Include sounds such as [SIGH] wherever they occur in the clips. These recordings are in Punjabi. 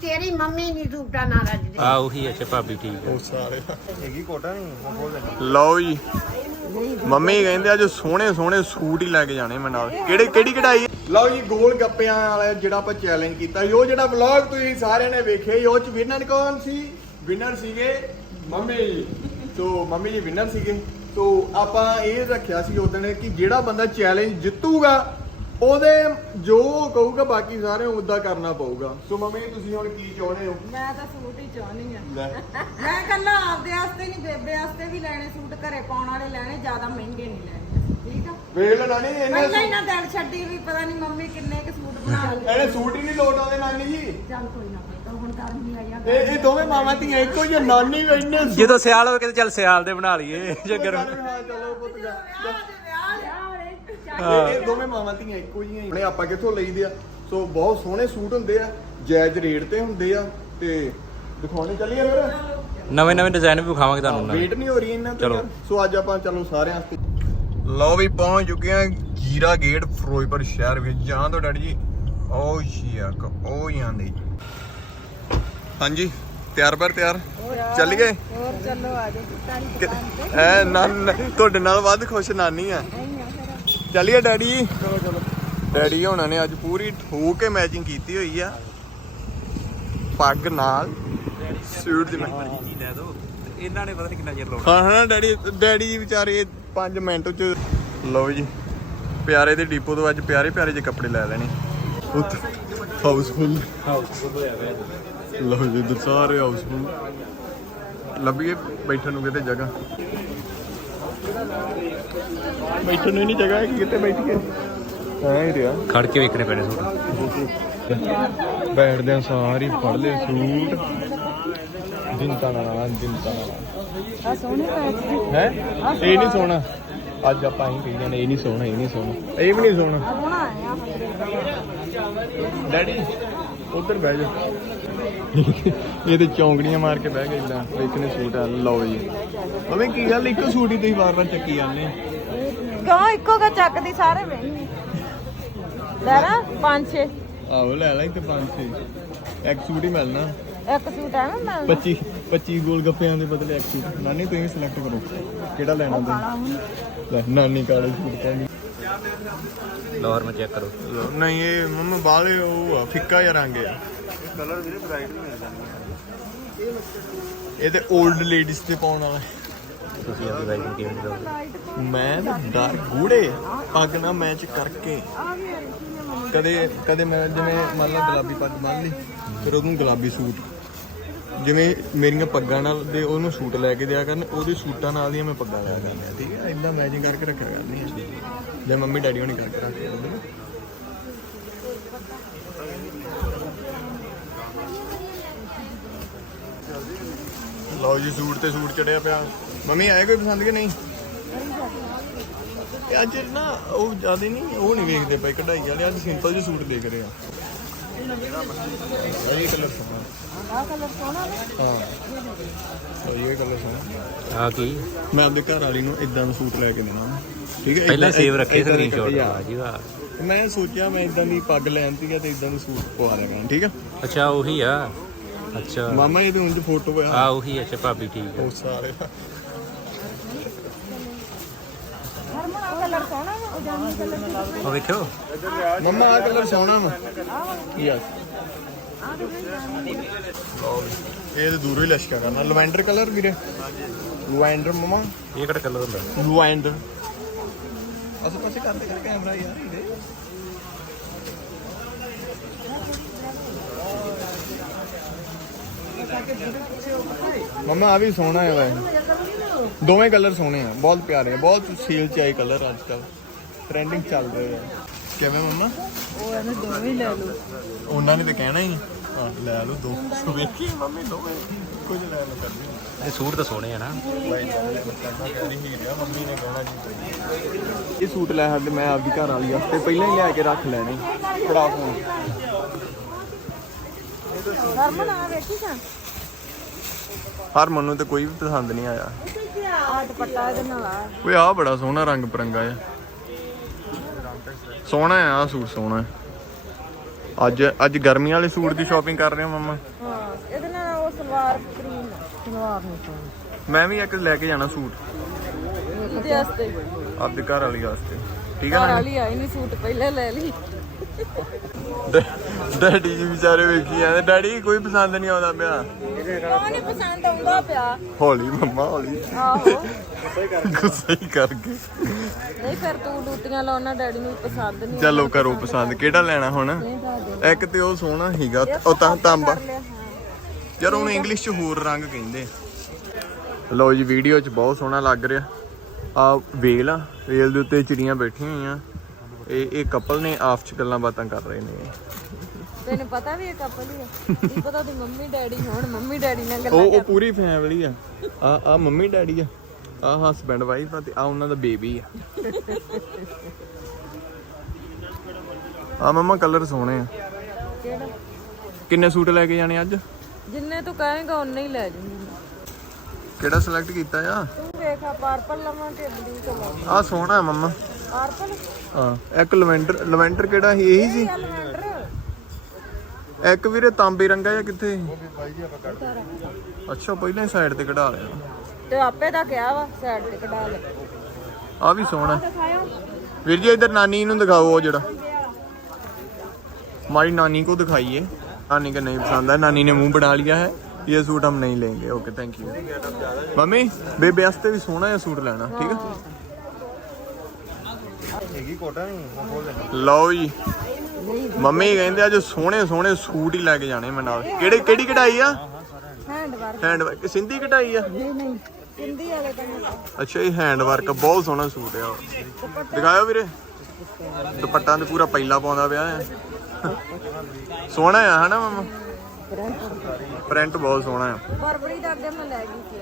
ਤੇਰੀ ਮੰਮੀ ਨਹੀਂ ਸੂਟਾਂ ਨਾਲ ਰੱਜਦੀ ਆ ਉਹੀ ਅੱਛਾ ਭਾਬੀ ਠੀਕ ਹੈ। ਉਹ ਸਾਰੇ। ਹੈਗੀ ਕੋਟਾ ਨਹੀਂ? ਲਓ ਜੀ। ਮੰਮੀ ਕਹਿੰਦੇ ਅੱਜ ਸੋਹਣੇ ਸੋਹਣੇ ਸੂਟ ਹੀ ਲੈ ਕੇ ਜਾਣੇ ਮੈਂ ਨਾਲ। ਕਿਹੜੇ ਕਿਹੜੀ ਕਢਾਈ ਲਓ ਜੀ ਗੋਲ ਗੱਪਿਆਂ ਵਾਲਾ ਜਿਹੜਾ ਆਪਾਂ ਚੈਲੰਜ ਕੀਤਾ ਸੀ, ਉਹ ਜਿਹੜਾ ਵਲੌਗ ਤੁਸੀਂ ਸਾਰਿਆਂ ਨੇ ਵੇਖਿਆ ਸੀ, ਉਹ ਚ ਵਿਨਰ ਕੌਣ ਸੀ? ਵਿਨਰ ਸੀਗੇ ਮੰਮੀ ਜੀ। ਸੋ ਮੰਮੀ ਜੀ ਵਿਨਰ ਸੀਗੇ। ਸੋ ਆਪਾਂ ਇਹ ਰੱਖਿਆ ਸੀ ਉਦੋਂ ਕਿ ਜਿਹੜਾ ਬੰਦਾ ਚੈਲੰਜ ਜਿੱਤੂਗਾ ਉਹਦੇ ਜੋ ਕਹੂਗਾ ਬਾਕੀ ਸਾਰੇ ਉਦਾਂ ਕਰਨਾ ਪਊਗਾ। ਸੋ ਮੰਮੀ ਤੁਸੀਂ ਹੁਣ ਕੀ ਚਾਹੁੰਦੇ ਹੋ? ਮੈਂ ਤਾਂ ਸੂਟ ਹੀ ਚਾਹਨੀ ਆ। ਲੈ। ਮੈਂ ਕੱਲਾ ਆਪਦੇ ਵਾਸਤੇ ਨਹੀਂ ਬੇਬੇ ਵਾਸਤੇ ਵੀ ਲੈਣੇ ਸੂਟ ਘਰੇ ਪਾਉਣ ਵਾਲੇ ਲੈਣੇ ਜ਼ਿਆਦਾ ਮਹਿੰਗੇ ਨਹੀਂ ਲੈਣੇ। ਠੀਕ ਆ? ਵੇਖ ਲੈ ਨਾਨੀ ਪਹਿਲਾਂ ਹੀ ਇਹਨੇ ਨਾ ਦਿਲ ਛੱਡੀ ਵੀ ਪਤਾ ਨਹੀਂ ਮੰਮੀ ਕਿੰਨੇ ਕੁ ਸੂਟ ਬਣਾ ਲਏ। ਇਹਨੇ ਸੂਟ ਹੀ ਨਹੀਂ ਲੋਟ ਆਉਂਦੇ ਨਾਨੀ ਜੀ। ਚੱਲ ਕੋਈ ਨਾ ਹੁਣ ਗਰਮੀ ਆਈ ਆ ਇਹ ਇਹ ਦੋਵੇਂ ਮਾਵਾਂ ਧੀਆਂ ਇੱਕੋ ਜਿਹੇ ਨਾਨੀ ਵੀ ਇੰਨੇ ਸੂਟ- ਜਦੋਂ ਸਿਆਲ ਹੋਵੇ ਕਿਤੇ ਚੱਲ ਸਿਆਲ ਦੇ ਬਣਾ ਲਈਏ ਜੇ ਗਰਮ ਹਾਂ ਚਲੋ ਪੁੱਤ ਜਾ ਵਿਆਹ ਦੇ ਵਿਆਹ ਦੇ ਇਹ- ਦੋਵੇਂ ਮਾਵਾਂ ਧੀਆਂ ਇੱਕੋ ਹੀ। ਨੇ ਆਪਾਂ ਕਿੱਥੋਂ ਲਈਦੇ ਆ? ਸੋ ਬਹੁਤ ਸੋਹਣੇ ਸੂਟ ਹੁੰਦੇ ਆ ਜਾਇਜ਼ ਰੇਟ ਤੇ ਹੁੰਦੇ ਆ ਤੇ ਦਿਖਾਉਣੇ ਚੱਲੀਏ ਫਿਰ? ਨਵੇਂ ਨਵੇਂ ਡਿਜ਼ਾਈਨ ਵੀ ਵਿਖਾਵਾਂਗੇ ਤੁਹਾਨੂੰ ਨਵੇਂ ਵੇਟ ਨਹੀਂ ਹੋ ਰਹੀ ਇਹਨਾਂ ਤੋਂ। ਚਲੋ। ਯਾਰ। ਸੋ ਅੱਜ ਆਪਾਂ ਚਲੋ ਸਾਰਿਆਂ ਵਾਸਤੇ। ਲਓ ਵੀ ਪਹੁੰਚ ਚੁੱਕੇ ਆ ਜੀਰਾ ਗੇਟ ਫਿਰੋਜ਼ਪੁਰ ਸ਼ਹਿਰ ਵਿੱਚ। ਜਾਂ ਤੋਂ ਡੈਡੀ ਜੀ ਉਹ ਸ਼ੀਆਕ ਉਹ ਹੀ ਆਂਦੇ। ਹਾਂਜੀ ਤਿਆਰ ਪਰ ਤਿਆਰ? ਚੱਲ ਗਏ ਹੋਰ ਚੱਲੋ ਆ ਜਾਓ ਐ ਨਾਨ ਤੁਹਾਡੇ ਨਾਲ ਵੱਧ ਖੁਸ਼ ਨਾਨੀ ਆ। ਚੱਲੀਏ ਡੈਡੀ। ਚਲੋ ਚਲੋ। ਡੈਡੀ ਹੋਣਾ ਨੇ ਅੱਜ ਪੂਰੀ ਠੋਕ ਕੇ ਮੈਚਿੰਗ ਕੀਤੀ ਹੋਈ ਆ। ਪੱਗ ਨਾਲ ਸੂਟ ਦੀ ਮੈਂ ਜੀ ਲੈ ਦੋ। ਇਹਨਾਂ ਨੇ ਪਤਾ ਕਿੰਨਾ ਚਿਰ ਲਾਉਣਾ। ਹਾਂ ਹਾਂ ਡੈਡੀ ਡੈਡੀ ਜੀ ਵਿਚਾਰੇ 5 ਮਿੰਟ ਚ ਲਓ ਜੀ। ਪਿਆਰੇ ਦੇ ਡੀਪੋ ਤੋਂ ਅੱਜ ਪਿਆਰੇ ਪਿਆਰੇ ਜਿਹੇ ਕੱਪੜੇ ਲੈ ਲੈਣੇ। ਉੱਥੇ ਹਾਊਸਫੁੱਲ। ਲਓ ਜੀ ਸਾਰੇ ਹਾਊਸਫੁੱਲ। ਲੱਭੀਏ ਬੈਠਣ ਨੂੰ ਕਿਤੇ ਜਗ੍ਹਾ। ਬੈਠਣ ਨੂੰ ਹੀ ਨਹੀਂ ਜਗ੍ਹਾ ਹੈ ਕਿ ਕਿਤੇ ਬੈਠੀਏ ਹਾਂ ਹੀ ਰਿਹਾ। ਖੜ ਕੇ ਵੇਖਣੇ ਪੈਣੇ ਸੂਟ। ਬੈਠਦੇ ਆ ਸਾਰੀ ਫੜ ਲਏ ਸੂਟ। ਦਿਨ ਤਾਂ ਨਾ ਦਿਨ ਤਾਂ ਆ ਸੋਹਣੇ ਪੈਚ ਹੈ? ਇਹ ਨਹੀਂ ਸੋਹਣਾ। ਅੱਜ ਆਪਾਂ ਹੀ ਕਹੀ ਜਾਂਦੇ ਇਹ ਨਹੀਂ ਸੋਹਣਾ ਇਹ ਨਹੀਂ ਸੋਹਣਾ। ਇਹ ਵੀ ਨਹੀਂ ਸੋਹਣਾ। ਡੈਡੀ ਉਧਰ ਬਹਿ ਜਾ। ਇਹ ਤੇ ਚੌਂਕੜੀਆਂ ਮਾਰ ਕੇ ਬਹਿ ਗਏ ਇਦਾਂ ਵੇਖਣੇ ਸੂਟ ਆ ਲਓ ਜੀ। ਅਵੇ ਕੀ ਗੱਲ ਇੱਕੋ ਸੂਟ ਹੀ ਤੁਸੀਂ ਵਾਰ ਵਾਰ ਚੱਕੀ ਜਾਂਦੇ ਕਿਉਂ ਇੱਕੋ ਕਾ ਚੱਕਦੀ ਸਾਰੇ ਵੇਹਨੀ ਲੈ ਰਾ ਪੰਜ ਛੇ। ਆਹੋ ਲੈ ਲੈ ਤੇ ਪੰਜ ਛੇ। ਇੱਕ ਸੂਟ ਹੀ ਮਿਲਣਾ। ਇੱਕ ਸੂਟ ਹੈ ਨਾ 25 25 ਗੋਲ ਗੱਪਿਆਂ ਦੇ ਬਦਲੇ ਇੱਕ ਸੂਟ। ਨਾਨੀ ਤੁਸੀਂ ਸਿਲੈਕਟ ਕਰੋ। ਕਿਹੜਾ ਲੈਣਾ ਤੁਸੀਂ? ਲੈ ਨਾਨੀ ਕਾਲੇ ਸੂਟ ਕਹਿੰਦੀ ਲੋਅਰ ਮੈਂ ਚੈੱਕ ਕਰੋ। ਨਹੀਂ ਇਹ ਮੰਮਾ ਬਾਲੇ ਉਹ ਫਿੱਕਾ ਜਿਹਾ ਰੰਗ ਆ। ਕਲਰ ਵੀਰੇ ਬ੍ਰਾਈਟ ਵੀ ਮਿਲ ਜਾਂਦੇ। ਇਹ ਤੇ 올ਡ ਲੇਡੀਜ਼ ਤੇ ਪਾਉਣ ਵਾਲਾ। ਤੁਸੀਂ ਆਪਣੀ ਵਾਈਫ ਨੂੰ ਕਿਵੇਂ ਦਿਓਗੇ ਮੈਂ ਤਾਂ ਡਰ ਗੂੜੇ ਪੱਗ ਨਾਲ ਮੈਚ ਕਰਕੇ। ਕਦੇ ਕਦੇ ਮੈਂ ਜਿਵੇਂ ਮੰਨ ਲਾ ਗੁਲਾਬੀ ਪੱਗ ਬੰਨ ਲਈ ਫਿਰ ਉਹਨੂੰ ਗੁਲਾਬੀ ਸੂਟ। ਜਿਵੇਂ ਮੇਰੀਆਂ ਪੱਗਾਂ ਨਾਲ ਦੇ ਉਹਨੂੰ ਸੂਟ ਲੈ ਕੇ ਦਿਆ ਕਰਨ ਉਹਦੇ ਸੂਟਾਂ ਨਾਲ ਦੀਆਂ ਮੈਂ ਪੱਗਾਂ ਲਿਆ ਕਰਨੀਆਂ ਠੀਕ ਹੈ ਇਦਾਂ ਮੈਚਿੰਗ ਕਰਕੇ ਰੱਖਿਆ ਕਰਨੀ ਜੇ ਮੰਮੀ ਡੈਡੀ ਹੋਣੀ ਕਰਕੇ ਰੱਖਦੇ ਨਾ। ਲਓ ਜੀ ਸੂਟ ਤੇ ਸੂਟ ਚੜਿਆ ਪਿਆ। ਮੰਮੀ ਆਏ ਕੋਈ ਪਸੰਦ ਕਿ ਨਹੀਂ? ਇਹ ਅੱਜ ਨਾ ਉਹ ਜ਼ਿਆਦਾ ਨਹੀਂ ਉਹ ਨਹੀਂ ਵੇਖਦੇ ਪਏ ਕਢਾਈ ਵਾਲੇ। ਅੱਜ ਸਿੰਪਲ ਜਿਹੇ ਸੂਟ ਦੇਖ ਰਹੇ ਆ। ਇਹ ਕਲਰ ਸੋਹਣਾ। ਆ ਕਲਰ ਸੋਹਣਾ ਨਾ ਹਾਂ ਸੋ ਇਹ ਕਲਰ ਸੋਹਣਾ। ਆ ਕੀ ਮੈਂ ਆਪਦੇ ਘਰ ਵਾਲੀ ਨੂੰ ਇਦਾਂ ਦਾ ਸੂਟ ਲੈ ਕੇ ਦੇਣਾ। ਠੀਕ ਹੈ ਪਹਿਲਾਂ ਸੇਵ ਰੱਖੇ ਸਕਰੀਨਸ਼ਾਟ ਆ। ਜੀ ਵਾਹ। ਮੈਂ ਸੋਚਿਆ ਮੈਂ ਇਦਾਂ ਦੀ ਪੱਗ ਲੈਣ ਸੀਗਾ ਤੇ ਇਦਾਂ ਦਾ ਸੂਟ ਪਵਾ ਲਿਆ ਠੀਕ ਆ ਅੱਛਾ ਉਹੀ ਆ। ਅੱਛਾ। ਮਾਮਾ ਇਹ ਤੇ ਉਂਝ ਫੋਟੋ ਆ। ਆ ਉਹੀ ਅੱਛਾ ਭਾਬੀ ਠੀਕ ਹੈ। ਉਹ ਸਾਰੇ। ਉਹ ਵੇਖਿਓ। ਮੰਮਾ ਆ ਕਲਰ ਸੋਹਣਾ ਵਾ। ਯਸ ਇਹ ਤਾਂ ਦੂਰੋਂ ਹੀ ਲਸ਼ਕਾ ਕਰਨਾ ਲਵੈਂਡਰ ਕਲਰ ਵੀਰੇ। ਲਵੈਂਡਰ ਮਮਾ। ਇਹ ਕਿਹੜਾ ਕਲਰ ਹੁੰਦਾ? ਲਵੈਂਡਰ। ਅਸਾਂ ਪਾਸੇ ਕਰਦੇ ਕਰ ਕੈਮਰਾ ਯਾਰ ਇਹਦੇ। ਮਮਾ ਆ ਵੀ ਸੋਹਣਾ ਹੈ ਵੈ ਦੋਵੇਂ ਕਲਰ ਸੋਹਣੇ ਆ ਬਹੁਤ ਪਿਆਰੇ ਆ ਬਹੁਤ ਸੇਲ ਚ ਆਏ ਕਲਰ ਅੱਜ ਕੱਲ ਟ੍ਰੈਂਡਿੰਗ ਚੱਲ ਰਹੇ ਆ। ਕਿਵੇਂ ਮਮਾ? ਉਹ ਇਹਨੇ ਦੋਵੇਂ ਲੈ ਲਓ। ਉਹਨਾਂ ਨੇ ਤਾਂ ਕਹਿਣਾ ਹੀ। ਹਾਂ ਲੈ ਲਓ ਦੋ। ਵੇਖੀ ਮੰਮੀ ਦੋਵੇਂ ਕੁਝ ਲੈ ਲਓ ਕਰਦੀ ਇਹ ਸੂਟ ਤਾਂ ਸੋਹਣੇ ਆ ਨਾ। ਮੰਮੀ ਨੇ ਕਹਿਣਾ ਜੀ। ਇਹ ਸੂਟ ਲੈ ਸਾਡੇ ਮੈਂ ਆਪਦੀ ਘਰ ਵਾਲੀ ਵਾਸਤੇ ਪਹਿਲਾਂ ਹੀ ਲੈ ਕੇ ਰੱਖ ਲੈਣੇ ਫੜਾ ਫੋਨ ਹਰਮਨ ਆ ਵੇਖੀ ਸਾਂ ਹਰ ਨੂੰ ਤੇ ਕੋਈ ਵੀ ਪਸੰਦ ਨਹੀਂ ਆਇਆ। ਆ ਦੁਪੱਟਾ ਇਹਦੇ ਨਾਲ ਆ। ਓਏ ਬੜਾ ਸੋਹਣਾ ਰੰਗ ਬਰੰਗਾ ਆ। ਸੋਹਣਾ ਆ ਆਹ ਸੂਟ ਸੋਹਣਾ ਅੱਜ ਅੱਜ ਗਰਮੀਆਂ ਵਾਲੇ ਸੂਟ ਦੀ ਸ਼ਾਪਿੰਗ ਕਰ ਰਹੇ ਹੋ ਮਮਾ? ਹਾਂ ਇਹਦੇ ਨਾਲ ਉਹ ਸਲਵਾਰ ਕਰੀਮ ਸਲਵਾਰ ਨਹੀਂ ਮੈਂ ਵੀ ਇੱਕ ਲੈ ਕੇ ਜਾਣਾ ਸੂਟ। ਇਹਦੇ ਵਾਸਤੇ। ਆਪਦੇ ਘਰ ਵਾਲੀ ਵਾਸਤੇ। ਠੀਕ ਘਰ ਹੈ ਨਾ ਵਾਲੀ ਆਈ ਨਹੀਂ ਸੂਟ ਪਹਿਲੇ ਲੈ ਲਈ। ਡੈਡੀ ਜੀ ਵਿਚਾਰੇ ਵੇਖੀ ਜਾਂਦੇ। ਡੈਡੀ ਕੋਈ ਪਸੰਦ ਨਹੀਂ ਆਉਂਦਾ ਪਿਆ। ਕਿਉਂ ਨਹੀਂ ਪਸੰਦ ਆਉਂਦਾ ਪਿਆ? ਹੌਲੀ ਮੰਮਾ ਹੌਲੀ। ਆਹੋ। ਗੁੱਸੇ ਹੀ ਕਰ ਗਏ ਨਹੀਂ ਫਿਰ ਤੂੰ ਡੂਟੀਆਂ ਲਾਉਣਾ ਡੈਡੀ ਨੂੰ ਪਸੰਦ ਨਹੀਂ ਚਲੋ ਕਰੋ ਪਸੰਦ। ਕਿਹੜਾ ਲੈਣਾ ਹੁਣ? ਇੱਕ ਤੇ ਉਹ ਸੋਹਣਾ ਹੀਗਾ ਉਹ ਤਾਂ ਤਾਂਬਾ। ਯਾਰ ਉਹਨੂੰ ਇੰਗਲਿਸ਼ ਚ ਹੋਰ ਰੰਗ ਕਹਿੰਦੇ। ਲਓ ਜੀ ਵੀਡੀਓ ਚ ਬਹੁਤ ਸੋਹਣਾ ਲੱਗ ਰਿਹਾ। ਆ ਵੇਲ ਆ ਵੇਲ ਦੇ ਉੱਤੇ ਚਿੜੀਆਂ ਬੈਠੀਆਂ ਹੋਈਆਂ। ਇਹ ਇਹ ਕਪਲ ਨੇ ਆਪ ਚ ਗੱਲਾਂ ਬਾਤਾਂ ਕਰ ਰਹੇ ਨੇ। ਤੈਨੂੰ ਪਤਾ ਵੀ ਇਹ ਕਪਲ ਹੀ ਹੈ ਕੀ ਪਤਾ ਉਹਦੀ ਮੰਮੀ ਡੈਡੀ ਹੋਣ ਮੰਮੀ ਡੈਡੀ ਨਾਲ ਗੱਲਾਂ ਉਹ ਉਹ ਪੂਰੀ ਫੈਮਿਲੀ ਆ। ਆ ਆ ਮੰਮੀ ਡੈਡੀ ਆ ਆ ਹਸਬੈਂਡ ਵਾਈਫ ਆ ਤੇ ਆ ਉਹਨਾਂ ਦਾ ਬੇਬੀ ਆ। ਆ ਮਮਾ ਕਲਰ ਸੋਹਣੇ ਆ। ਕਿਹੜਾ? ਕਿੰਨੇ ਸੂਟ ਲੈ ਕੇ ਜਾਣੇ ਅੱਜ? ਜਿੰਨੇ ਤੂੰ ਕਹੇਗਾ ਉਨੇ ਹੀ ਲੈ ਜੂੰਗੀ ਕਿਹੜਾ ਸਿਲੈਕਟ ਕੀਤਾ ਆ? ਤੂੰ ਵੇਖ ਆ ਪਰਪਲ ਲਵਾਂ ਕਿ ਬਲੂ ਲਵਾਂ ਆ ਸੋਹਣਾ ਆ ਮਮਾ। ਪਰਪਲ ਹਾਂ। ਇੱਕ ਲਵੈਂਡਰ ਲਵੈਂਡਰ ਕਿਹੜਾ ਸੀ? ਇਹੀ ਸੀ? ਇੱਕ ਵੀਰੇ ਤਾਂਬੇ ਰੰਗਾ ਜਾਂ ਕਿੱਥੇ ਅੱਛਾ ਪਹਿਲਾਂ ਹੀ ਸਾਈਡ ਤੇ ਕਢਾ ਲਿਆ। ਤੇ ਆਪੇ ਦਾ ਕਿਹਾ ਵਾ ਸਾਈਡ ਤੇ ਕਢਾ ਲੈ ਆ ਵੀ ਸੋਹਣਾ। ਵੀਰ ਜੀ ਇਧਰ ਨਾਨੀ ਨੂੰ ਦਿਖਾਓ ਉਹ ਜਿਹੜਾ। ਮਾਰੀ ਨਾਨੀ ਕੋ ਦਿਖਾਈਏ। ਨਾਨੀ ਕੋ ਨਹੀਂ ਪਸੰਦ ਹੈ ਨਾਨੀ ਨੇ ਮੂੰਹ ਬਣਾ ਲਿਆ ਹੈ। ਇਹ ਸੂਟ ਹਮ ਨਹੀਂ ਲੈਂਗੇ ਓਕੇ ਥੈਂਕ ਯੂ ਮੰਮੀ ਬੇਬੇ ਵਾਸਤੇ ਵੀ ਸੋਹਣਾ ਜਿਹਾ ਸੂਟ ਲੈਣਾ ਠੀਕ ਆ? ਲਓ ਜੀ। ਮੰਮੀ ਕਹਿੰਦੇ ਅੱਜ ਸੋਹਣੇ ਸੋਹਣੇ ਸੂਟ ਹੀ ਲੈ ਕੇ ਜਾਣੇ ਮੈਂ ਨਾਲ। ਕਿਹੜੇ ਕਿਹੜੀ ਕਢਾਈ ਆ? ਹੈਂਡ ਸਿੰਧੀ ਕਢਾਈ ਆ? ਅੱਛਾ ਇਹ ਹੈਂਡ ਬਹੁਤ ਸੋਹਣਾ ਸੂਟ ਆ। ਦਿਖਾਓ ਵੀਰੇ। ਦੁਪੱਟਾ ਤੇ ਪੂਰਾ ਪਹਿਲਾ ਪਾਉਂਦਾ ਪਿਆ ਆ। ਸੋਹਣਾ ਆ ਹਨਾ ਮਮਾ? ਪ੍ਰਿੰਟ ਬਹੁਤ ਸੋਹਣਾ ਆ। ਫਰਵਰੀ ਦਾ ਅੱਗੇ ਮੈਂ ਲੈ ਗਈ ਸੀ।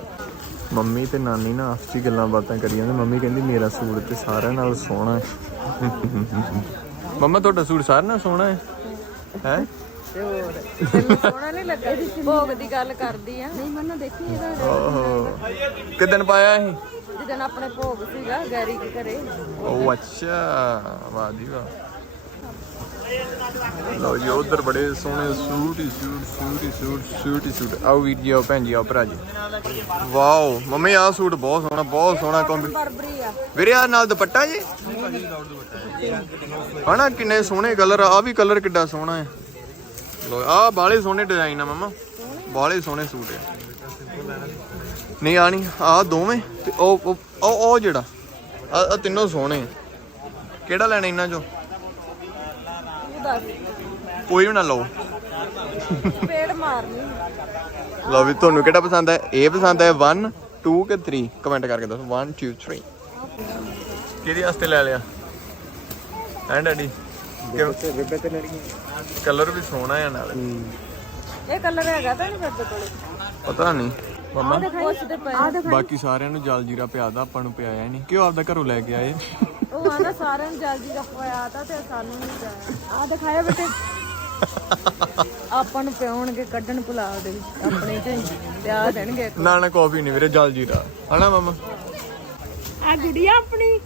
ਮੰਮੀ ਤੇ ਨਾਨੀ ਨਾ ਆਪਸੀ ਗੱਲਾਂ ਬਾਤਾਂ ਕਰੀ ਜਾਂਦੇ। ਮੰਮੀ ਕਹਿੰਦੀ ਮੇਰਾ ਸੂਟ ਤੇ ਸਾਰਿਆਂ ਨਾਲ ਸੋਹਣਾ ਹੈ। [LAUGHS] ਮੰਮਾ ਤੁਹਾਡਾ ਸੂਟ ਸਾਰਿਆਂ ਨਾਲ ਸੋਹਣਾ ਹੈ? ਹੈ? ਸੋਹਣਾ ਨਹੀਂ ਲੱਗਾ ਭੋਗ ਦੀ ਗੱਲ ਕਰਦੀ ਆ ਨਹੀਂ ਮੈਨੂੰ ਦੇਖੀ ਇਹਦਾ ਕਿਦਨ ਪਾਇਆ ਇਹ ਜਿੱਦਣ ਆਪਣੇ ਭੋਗ ਸੀਗਾ ਗੈਰੀ ਦੇ ਘਰੇ। ਉਹ ਅੱਛਾ ਵਾਹ ਜੀ ਵਾਹ। ਲਓ ਜੀ, ਉਧਰ ਬੜੇ ਸੋਹਣੇ ਸੂਟ ਹੀ ਸੂਟ ਸੂਟ ਹੀ ਸੂਟ ਸੂਟ ਹੀ ਸੂਟ। ਆਓ ਵੀਰ ਜੀ, ਆਓ ਭੈਣ ਜੀ, ਆਓ ਭਰਾ ਜੀ। ਵਾਓ, ਮੰਮੀ, ਆਹ ਸੂਟ ਬਹੁਤ ਸੋਹਣਾ ਬਹੁਤ ਸੋਹਣਾ ਕੰਬੀ ਵੀਰੇ ਆ ਨਾਲ ਦੁਪੱਟਾ ਜੀ? ਹਣਾ ਕਿੰਨੇ ਸੋਹਣੇ ਕਲਰ ਆ ਵੀ ਕਲਰ ਕਿੱਡਾ ਸੋਹਣਾ ਹੈ। ਲੋ ਆ ਬਾਲੇ ਸੋਹਣੇ ਡਿਜ਼ਾਈਨ ਆ ਮਮਾ ਬਾਲੇ ਸੋਹਣੇ ਸੂਟ ਆ। ਨਹੀਂ ਆਣੀ ਆ ਦੋਵੇਂ, ਤੇ ਉਹ ਉਹ ਉਹ ਜਿਹੜਾ ਆ ਤਿੰਨੋਂ ਸੋਹਣੇ ਕਿਹੜਾ ਲੈਣਾ ਇਹਨਾਂ ਚੋਂ? ਦੱਸ। ਕੋਈ ਵੀ ਨਾ ਲਓ। ਪੇੜ ਮਾਰਨੀ। ਲਓ ਵੀ ਤੁਹਾਨੂੰ ਕਿਹੜਾ ਪਸੰਦ ਹੈ? ਇਹ ਪਸੰਦ ਹੈ 1 2 ਕਿ 3 ਕਮੈਂਟ ਕਰਕੇ ਦੱਸੋ। 1 2 3 ਕਿਹਦੇ ਵਾਸਤੇ ਲੈ ਲਿਆ? ਐਂ ਡੈਡੀ? ਕਲਰ ਵੀ ਸੋਹਣਾ ਹੈ ਨਾਲ। ਇਹ ਕਲਰ ਹੈਗਾ ਤਾਂ ਨਹੀਂ ਫਿਰਦੇ ਕੋਲੇ। ਪਤਾ ਨਹੀਂ। ਮਮਾ? ਬਾਕੀ ਸਾਰਿਆਂ ਨੂੰ ਜਲ ਜੀਰਾ ਪਿਆਦਾ ਆਪਾਂ ਨੂੰ ਪਿਆਇਆ ਨਹੀਂ। ਕਿਉਂ ਆਪਦਾ ਘਰੋਂ ਲੈ ਕੇ ਆਏ? ਉਹ ਆਂਦਾ ਸਾਰਿਆਂ ਨੂੰ ਜਲਦੀ ਰਖਵਾਇਆ ਤਾਂ ਤੇ ਸਾਨੂੰ ਨਹੀਂ ਪਿਆ ਆ ਦਿਖਾਇਆ ਬੇਟੇ। ਆਪਾਂ ਨੂੰ ਪਿਆਉਣਗੇ ਕੱਢਣ ਪੁਲਾਵ ਦੇ ਵਿੱਚ ਆਪਣੇ ਚ ਪਿਆ ਦੇਣਗੇ ਨਾ ਨਾ ਕਾਫੀ ਨਹੀਂ ਵੀਰੇ ਜਲ ਜੀਰਾ ਹਨਾ ਮਮਾ? ਆ ਗੁੜੀਆ ਆਪਣੀ?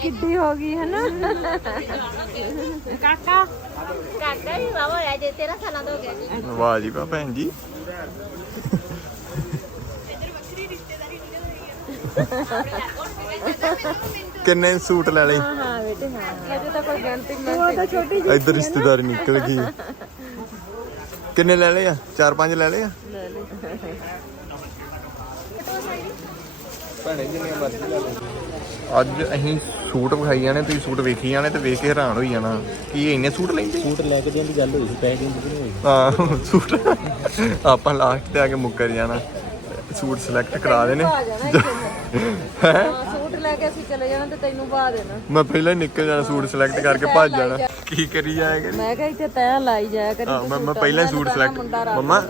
ਕਿੱਡੀ ਹੋ ਗਈ ਹੈ ਨਾ ਕਾਕਾ? ਕਾਕਾ ਵੀ ਬਾਬਾ ਹੋਇਆ ਜੇ 13 ਸਾਲਾਂ ਦਾ ਹੋ ਗਿਆ ਜੀ। ਵਾਹ ਜੀ ਵਾਹ ਭੈਣ ਜੀ। ਕਿੰਨੇ ਸੂਟ ਲੈ ਲਏ? ਹਾਂ ਬੇਟੇ ਹਾਂ। ਅਜੇ ਤਾਂ ਕੋਈ ਗਿਣਤੀ ਨਹੀਂ ਉਹ ਤਾਂ ਛੋਟੀ ਇੱਧਰ ਰਿਸ਼ਤੇਦਾਰੀ ਨਿਕਲ ਗਈ। ਕਿੰਨੇ ਲੈ ਲਏ ਆ? ਚਾਰ ਪੰਜ ਲੈ ਲਏ ਆ? ਭੈਣੇ ਜਿੰਨੀਆਂ ਮਰਜ਼ੀ ਲੈ ਲਓ। ਅੱਜ ਅਸੀਂ ਸੂਟ ਵਿਖਾਈ ਜਾਣੇ ਤੁਸੀਂ ਸੂਟ ਵੇਖੀ ਜਾਣੇ ਤੇ ਵੇਖ ਕੇ ਹੈਰਾਨ ਹੋਈ ਜਾਣਾ ਕੀ ਇਹ ਇੰਨੇ ਸੂਟ ਲੈਂਦੇ? ਸੂਟ ਲੈ ਕੇ ਦੇਣ ਦੀ ਗੱਲ ਹੋਈ ਸੀ ਪੈਕਿੰਗ ਦੀ ਨਹੀਂ ਹੋਈ। ਹਾਂ ਸੂਟ। ਆਪਾਂ ਲਾਸਟ ਤੇ ਆ ਕੇ ਮੁੱਕਰ ਜਾਣਾ। ਸੂਟ ਸਿਲੈਕਟ ਕਰਾ ਦੇਣੇ। ਹਾਂ। ਕੇ ਅਸੀਂ ਚਲੇ ਜਾਣਾ ਤੇ ਤੈਨੂੰ ਬਾ ਦੇਣਾ। ਮੈਂ ਪਹਿਲਾਂ ਹੀ ਨਿਕਲ ਜਾਣਾ ਸੂਟ ਸਿਲੈਕਟ ਕਰਕੇ ਭੱਜ ਜਾਣਾ। ਕੀ ਕਰੀ ਜਾਏਗਾ ਮੈਂ ਕਿਹਾ ਇੱਥੇ ਤੈਅ ਲਾਈ ਜਾਇਆ ਕਰੀ ਹਾਂ ਮੈਂ ਮੈਂ ਪਹਿਲਾਂ ਹੀ ਸੂਟ ਸਿਲੈਕਟ ਮਮਾ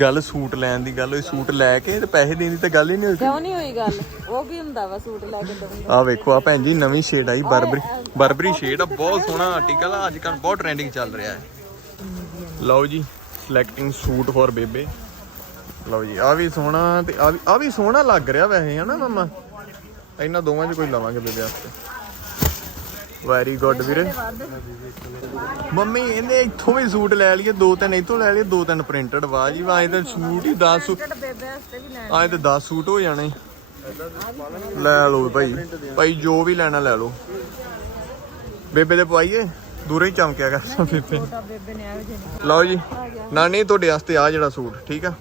ਗੱਲ ਸੂਟ ਲੈਣ ਦੀ ਗੱਲ ਹੋਈ ਸੂਟ ਲੈ ਕੇ ਤੇ ਪੈਸੇ ਦੇਣ ਦੀ ਤਾਂ ਗੱਲ ਹੀ ਨਹੀਂ ਹੋਈ ਕਿਉਂ ਨਹੀਂ ਹੋਈ ਗੱਲ? ਉਹ ਕੀ ਹੁੰਦਾ ਵਾ ਸੂਟ ਲੈ ਕੇ ਦਊਂਗਾ। ਆ ਵੇਖੋ ਆ ਭੈਣ ਜੀ ਨਵੀਂ ਸ਼ੇਡ ਆਈ ਬਰਬਰੀ ਬਰਬਰੀ ਸ਼ੇਡ ਆ ਬਹੁਤ ਸੋਹਣਾ ਆਰਟੀਕਲ ਆ ਅੱਜ ਕੱਲ ਬਹੁਤ ਟ੍ਰੈਂਡਿੰਗ ਚੱਲ ਰਿਹਾ ਹੈ। ਲਓ ਜੀ ਸਿਲੈਕਟਿੰਗ ਸੂਟ ਫॉर ਬੇਬੇ। ਲਓ ਜੀ ਆ ਵੀ ਸੋਹਣਾ ਤੇ ਆ ਵੀ ਆ ਵੀ ਸੋਹਣਾ ਲੱਗ ਰਿਹਾ ਵੈਸੇ ਹਨਾ ਮਮਾ? ਇਹਨਾਂ ਦੋਵਾਂ 'ਚ ਕੋਈ ਲਵਾਂਗੇ ਬੇਬੇ ਵਾਸਤੇ। ਵੈਰੀ ਗੁੱਡ ਵੀਰੇ। ਮੰਮੀ ਇਹਨੇ ਇੱਥੋਂ ਵੀ ਸੂਟ ਲੈ ਲਈਏ ਦੋ ਤਿੰਨ ਇੱਥੋਂ ਲੈ ਲਈਏ ਦੋ ਤਿੰਨ ਪ੍ਰਿੰਟਡ ਵਾਹ ਜੀ ਵਾਹ ਇਹ ਤਾਂ ਸੂਟ ਹੀ 10 ਬੇਬੇ ਵਾਸਤੇ ਵੀ ਲੈਣੇ। ਆਏ ਤੇ 10 ਸੂਟ ਹੋ ਜਾਣੇ। ਲੈ ਲਓ ਭਾਈ ਭਾਈ ਜੋ ਵੀ ਲੈਣਾ ਲੈ ਲਓ। ਬੇਬੇ ਦੇ ਪਵਾਈਏ ਦੂਰੇ ਹੀ ਚਮਕਿਆ ਕਰ ਬੇਬੇ। ਲਓ ਜੀ ਨਾਨੀ ਤੁਹਾਡੇ ਵਾਸਤੇ ਆ ਜਿਹੜਾ ਸੂਟ ਠੀਕ ਆ?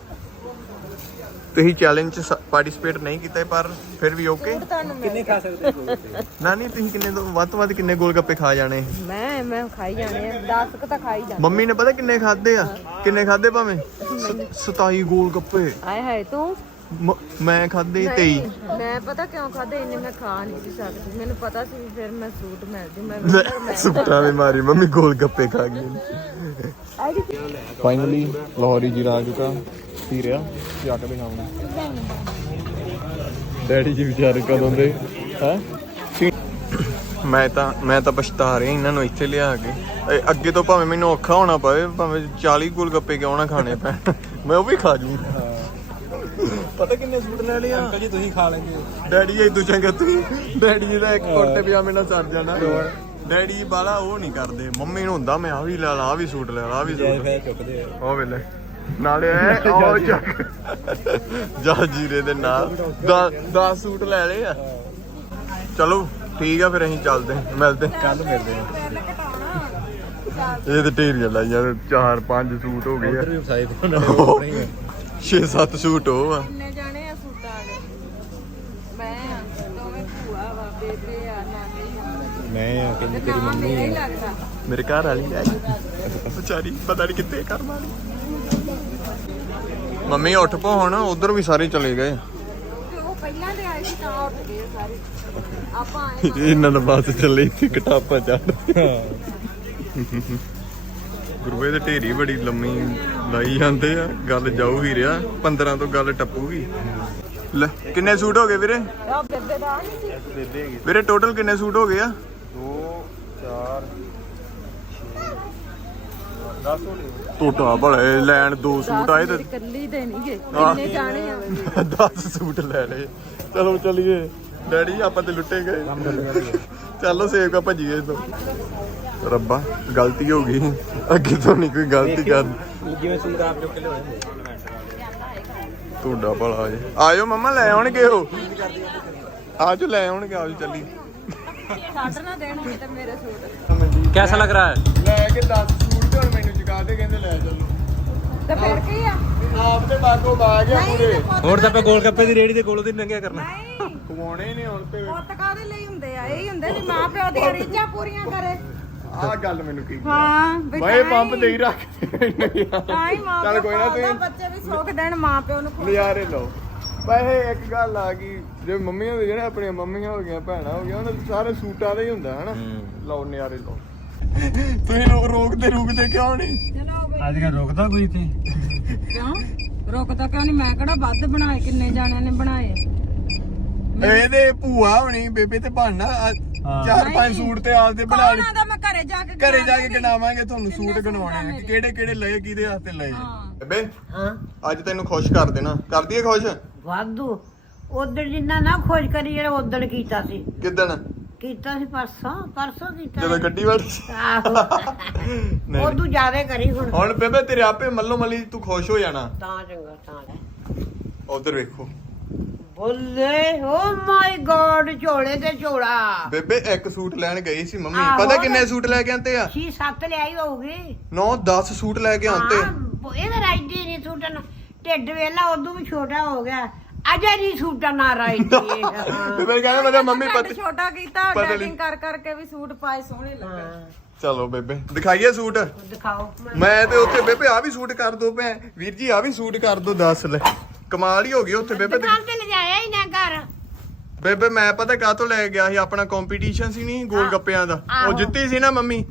ਤੁਸੀਂ ਚੈਲੰਜ ਚ ਪਾਰਟਿਸਿਪੇਟ ਨਹੀਂ ਕੀਤਾ ਪਰ ਫਿਰ ਵੀ ਓਕੇ ਤੁਹਾਨੂੰ ਕਿੰਨੇ ਖਾ ਸਕਦੇ ਹੋ ਨਾਨੀ ਤੁਸੀਂ ਕਿੰਨੇ ਤੋਂ ਵੱਧ ਤੋਂ ਵੱਧ ਕਿੰਨੇ ਗੋਲ ਗੱਪੇ ਖਾ ਜਾਣੇ? ਮੈਂ ਮੈਂ ਖਾਈ ਜਾਣੇ ਆ। 10 ਕ ਤਾਂ ਖਾਈ ਜਾਣੇ ਮੰਮੀ ਨੇ ਪਤਾ ਕਿੰਨੇ ਖਾਦੇ ਆ? ਕਿੰਨੇ ਖਾਦੇ ਭਾਵੇਂ? 27 ਗੋਲ ਗੱਪੇ। ਆਏ ਹਾਏ ਤੂੰ? ਮ- ਮੈਂ ਖਾਦੇ 23 ਮੈਂ ਪਤਾ ਕਿਉਂ ਖਾਦੇ ਇੰਨੇ ਮੈਂ ਖਾ ਨਹੀਂ ਸੀ ਸਕਦੀ। ਮੈਨੂੰ ਪਤਾ ਸੀ ਵੀ ਫਿਰ ਮੈਂ ਸੂਟ ਮਿਲ ਜੂ ਮੈਂ ਮੈਂ ਸੁੱਟਾਂ ਵੀ ਮਾਰੀ ਮੰਮੀ ਗੋਲ ਗੱਪੇ ਖਾ ਗਈ। ਫਾਈਨਲੀ ਲਾਹੌਰੀ ਜੀਰਾ ਆ ਚੁੱਕਾ ਪੀ ਰਿਹਾ? ਜਾ ਕੇ ਦਿਖਾਉਂਗਾ ਡੈਡੀ ਜੀ ਵਿਚਾਰੇ ਕਦੋਂ ਦੇ? ਹੈ? ਮੈਂ ਤਾਂ ਮੈਂ ਤਾਂ ਪਛਤਾ ਰਿਹਾ ਇਹਨਾਂ ਨੂੰ ਇੱਥੇ ਲਿਆ ਕੇ। ਅੱਗੇ ਤੋਂ ਭਾਵੇਂ ਮੈਨੂੰ ਔਖਾ ਹੋਣਾ ਪਵੇ ਭਾਵੇਂ 40 ਗੋਲ ਗੱਪੇ ਕਿਉਂ ਨਾ ਖਾਣੇ ਪੈਣ। ਮੈਂ ਉਹ ਵੀ ਖਾ ਜੂੰਗਾ ਪਤਾ ਕਿੰਨੇ ਸੂਟ ਲੈ ਲਿਆ ਅੰਕਲ ਜੀ ਤੁਸੀਂ ਖਾ ਲੈਂਗੇ ਡੈਡੀ ਇਹ ਤੂੰ ਚੰਗਾ ਤੂੰ ਡੈਡੀ ਜੀ ਦਾ ਇੱਕ ਕੁੜਤੇ ਪਜਾਮੇ ਨਾਲ ਸਰ ਜਾਣਾ। ਡੈਡੀ ਜੀ ਬਾਲਾ ਉਹ ਨਹੀਂ ਕਰਦੇ। ਮੰਮੀ ਨੂੰ ਹੁੰਦਾ ਮੈਂ ਆ ਵੀ ਲੈ ਲਾ ਆ ਵੀ ਸੂਟ ਲੈ ਲਾ ਆ ਵੀ ਜੈ ਸੂਟ ਫੈ ਚੁੱਕਦੇ ਆ। ਉਹ ਵੇਲੇ। ਨਾਲੇ ਐ ਉਹ ਚੱਕ ਜਾ ਜੀਰੇ ਦੇ ਨਾਲ। 10 ਸੂਟ ਲੈ ਲਏ ਆ। ਚਲੋ ਠੀਕ ਆ ਫਿਰ ਅਸੀਂ ਚੱਲਦੇ ਹਾਂ, ਮਿਲਦੇ ਕੱਲ ਮਿਲਦੇ ਆ ਇਹ ਤੇ ਢੇਰ ਜਲਾ ਯਾਰ 4 5 ਸੂਟ ਹੋ ਗਏ ਆ। ਵੀ ਫਸਾਈ ਤੋਂ ਨਾਲੇ ਉੱਪਰ ਹੀ ਆ। 6 7 ਸੂਟ ਹੋ ਆ। ਕਿੰਨੇ ਜਾਣੇ ਆ ਸੂਟਾਂ ਵਾਲੇ? ਮੈਂ ਆ ਦੋਵੇਂ ਭੂਆ ਵਾ ਬੇਬੇ ਆ ਨਾਨੀ ਆ। ਮੈਂ ਆ ਕਹਿੰਦੀ ਤੇਰੀ ਮੰਮੀ ਮੇਰਾ ਆ। ਘਰ ਵਾਲੀ ਹੈ ਵਿਚਾਰੀ ਪਤਾ ਨਹੀਂ ਕਿੱਥੇ ਘਰ ਵਾਲੀ। ਮੰਮੀ ਉੱਠ ਪੋ ਹੁਣ ਉਧਰ ਵੀ ਸਾਰੇ ਚਲੇ ਗਏ। ਤੇ ਉਹ ਪਹਿਲਾਂ ਦੇ ਆਏ ਸੀ ਤਾਂ ਉੱਠ ਗਏ ਸਾਰੇ। ਆਪਾਂ ਆਏ ਇਹਨਾਂ ਦਾ ਬਸ ਚੱਲੇ ਇੱਥੇ ਕਟਾਪਾ ਚੜ ਗੁਰੂਏ ਦੇ ਢੇਰੀ ਬੜੀ ਲੰਮੀ ਲਾਈ ਜਾਂਦੇ ਆ ਗੱਲ ਜਾਊ ਹੀ ਰਿਹਾ 15 ਤੋਂ ਗੱਲ ਟੱਪੂਗੀ। ਲੈ ਕਿੰਨੇ ਸੂਟ ਹੋ ਗਏ ਵੀਰੇ? ਆ ਬੇਬੇ ਦਾ ਨਹੀਂ ਸੀ ਵੀਰੇ ਟੋਟਲ ਕਿੰਨੇ ਸੂਟ ਹੋ ਗਏ ਆ? 2 4 10 ਹੋ ਗਏ। ਟੋਟਾ ਬੜੇ ਲੈਣ ਦੋ ਸੂਟ ਆਏ ਤੇ ਇਕੱਲੀ ਦੇ ਨਹੀਂ ਗਏ ਹਾਂ। ਕਿੰਨੇ ਜਾਣੇ ਆ 10 ਸੂਟ ਲੈ ਲਏ ਚਲੋ ਚੱਲੀਏ ਡੈਡੀ ਆਪਾਂ ਤੇ ਲੁੱਟੇ ਗਏ ਚਲੋ ਸੇਵ ਕਾ ਭੱਜੀਏ ਤੋਂ ਰੱਬਾ ਗਲਤੀ ਹੋ ਗਈ ਅੱਗੇ ਤੋਂ ਨਹੀਂ ਕੋਈ ਗਲਤੀ ਕਰ ਜਿਵੇਂ ਸੂਟ ਆਪ ਚੁੱਕ ਕੇ ਲਿਆਏ ਤੁਹਾਡਾ ਭਲਾ ਜੇ ਆਇਓ ਮੰਮਾ ਲੈ ਆਉਣਗੇ ਉਹ ਆਜੋ ਲੈ ਆਉਣਗੇ ਆਜੋ ਚੱਲੀ ਛੱਡ ਨਾ ਦੇਣ ਤੇ ਮੇਰੇ ਸੂਟ कैसा लग रहा है ਲੈ ਕੇ 10 ਸੂਟ ਤੇ ਹੁਣ ਮੈਨੂੰ ਚੁਕਾ ਦੇ ਕਹਿੰਦੇ ਲੈ ਚੱਲੋ। ਤੇ ਫਿਰ ਕੀ ਆ? ਆਪ ਤੇ ਬਾਗੋ ਬਾਗ ਆ ਪੂਰੇ। ਹੋਰ ਤਾਂ ਆਪਾਂ ਗੋਲ ਗੱਪੇ ਦੀ ਰੇੜੀ ਦੇ ਕੋਲੋਂ ਦੀ ਲੰਘਿਆ ਕਰਨਾ। ਨਹੀਂ। ਖਵਾਉਣੇ ਨੇ ਹੁਣ ਤੇ। ਪੁੱਤ ਕਾਦੇ ਲਈ ਹੁੰਦੇ ਆ? ਇਹ ਹੁੰਦੇ ਵੀ ਮਾਂ ਪਿਓ ਦੀਆਂ ਰੀਝਾਂ ਪੂਰੀਆਂ ਕਰੇ। ਆਹ ਗੱਲ ਮੈਨੂੰ ਕੀ ਹਾਂ ਵੀ ਬਾਏ ਤਾਂ ਪੰਪ ਹੀ- ਦੇ ਹੀ ਰੱਖ ਤਾਂ ਹੀ ਮਾਂ ਚੱਲ ਪਿਓ ਕੋਈ ਨਾ ਪਾਲਦਾ, ਤੁਸੀਂ ਬੱਚੇ ਵੀ ਸੁੱਖ ਦੇਣ ਮਾਂ ਪਿਓ ਨੂੰ ਖੁਸ਼ ਨਜ਼ਾਰੇ ਲਓ। ਵੈਸੇ ਇੱਕ ਗੱਲ ਆ ਗਈ ਜੇ ਮੰਮੀਆਂ ਦੇ ਜਿਹੜੇ ਆਪਣੀਆਂ ਮੰਮੀਆਂ ਹੋ ਗਈਆਂ ਭੈਣਾਂ ਹੋ ਗਈਆਂ ਉਹਨਾਂ ਦੇ ਸਾਰੇ ਸੂਟਾਂ ਦਾ ਹੀ ਹੁੰਦਾ ਹਨਾ? ਲਓ ਨਜ਼ਾਰੇ ਲਓ। ਤੁਸੀਂ ਲੋਕ ਰੋਕਦੇ ਰੁਕਦੇ ਕਿਉਂ ਨਹੀਂ ਚਲੋ ਬਈ। ਅੱਜ ਕੱਲ ਰੁਕਦਾ ਕੋਈ ਇੱਥੇ? ਕਿਉਂ? ਰੁਕਦਾ ਕਿਉਂ ਨਹੀਂ ਮੈਂ ਕਿਹੜਾ ਵੱਧ ਬਣਾਏ ਕਿੰਨੇ ਜਾਣਿਆਂ ਨੇ ਬਣਾਏ? ਇਹਦੇ ਭੂਆ ਹੋਣੀ ਬੇਬੇ ਤੇ ਬਣਨਾ ਹਾਂ। ਚਾਰ ਪੰਜ ਸੂਟ ਤੇ ਆਪਦੇ ਬਣਾ ਕੌਣ ਮੈਂ ਘਰੇ ਜਾ ਕੇ ਘਰੇ ਜਾ ਕੇ ਗਿਣਾਵਾਂਗੀ। ਗਿਣਾਵਾਂਗੇ ਤੁਹਾਨੂੰ ਸੂਟ ਕਿੰਨੇ ਗਣਵਾਉਣੇ ਆ। ਕਿਹੜੇ ਕਿਹੜੇ ਲਏ ਕਿਹਦੇ ਹੱਥੇ ਲਏ? ਹਾਂ। ਬੇਬੇ ਹਾਂ। ਅੱਜ ਤੈਨੂੰ ਖੁਸ਼ ਕਰ ਦੇਣਾ। ਕਰ ਦਈਏ ਖੁਸ਼? ਵਾਧੂ। ਉਧਰ ਜਿੰਨਾ ਨਾ ਖੋਜ ਕਰੀ ਜਿਹੜਾ ਉਧਰ ਕੀਤਾ ਸੀ। ਕਿਦਣ? ਕੀਤਾ ਸੀ ਪਰਸੋਂ ਪਰਸੋਂ ਕੀਤਾ ਜਦੋਂ। ਗੱਡੀ ਵੜ ਆਹੋ। ਨਹੀਂ ਉਦੋਂ ਜ਼ਿਆਦਾ ਕਰੀ ਹੁਣ। ਹੁਣ ਬੇਬੇ ਤੇਰੇ ਆਪੇ ਮੱਲੋ ਮੱਲੀ ਤੂੰ ਖੁਸ਼ ਹੋ ਜਾਣਾ। ਤਾਂ ਚੰਗਾ ਤਾਂ ਲੈ ਉਧਰ ਵੇਖੋ। ਬੋਲੇ ਓ ਮਾਈ ਗੋਡ ਝੋਲੇ ਤੇ ਝੋਲਾ। ਬੇਬੇ ਇੱਕ ਸੂਟ ਲੈਣ ਗਈ ਸੀ ਮੰਮੀ। ਆਹੋ। ਪਤਾ ਕਿੰਨੇ ਸੂਟ ਲੈ ਕੇ ਆਂਤੇ ਆ? ਛੀ ਸੱਤ ਲਿਆਈ ਹੋਊਗੀ। 9 10 ਸੂਟ ਲੈ ਕੇ ਆਂਤੇ ਹਾਂ ਇਹਦਾ ਰਾਈਦੀ ਨਹੀਂ ਸੂਟਨ ਢਿੱਡ ਵੇਲਾ ਉਦੋਂ ਵੀ ਛੋਟਾ ਹੋ ਗਿਆ। ਅਜੇ ਨਹੀਂ ਸੂਟਨ ਨਾ। ਰਾਈਦੀ ਬੇਬੇ ਕਹਿੰਦਾ ਮੈਂ ਮੰਮੀ ਪਤਾ ਛੋਟਾ ਕੀਤਾ ਪਤਾ ਡੈਡਿੰਗ ਨਹੀਂ। ਕਰ ਕਰਕੇ ਵੀ ਸੂਟ ਪਾਏ ਸੋਹਣੇ ਲੱਗੇ। ਚਲੋ ਬੇਬੇ ਦਿਖਾਈਏ ਸੂਟ? ਦਿਖਾਓ। ਮੈਂ ਤੇ ਉੱਥੇ ਬੇਬੇ ਆ ਵੀ ਸੂਟ ਕਰ ਦੋ ਭੈ ਵੀਰ ਜੀ ਆ ਵੀ ਸੂਟ ਕਰ ਦੋ 10 ਲੈ। ਕਮਾਲ ਹੀ ਹੋ ਗਈ ਉੱਥੇ ਬੇਬੇ ਦੁਕਾਨ ਤੇ ਲਿਜਾਇਆ ਹੀ ਨਾ ਘਰ। ਬੇਬੇ ਮੈਂ ਪਤਾ ਕਾਹਤੋਂ ਲੈ ਗਿਆ ਸੀ? ਆਪਣਾ ਕੰਪੀਟੀਸ਼ਨ ਸੀ ਨਹੀਂ ਗੋਲ ਗੱਪਿਆਂ ਦਾ। ਉਹ ਆਹੋ। ਜਿੱਤੀ ਸੀ ਨਾ ਮੰਮੀ।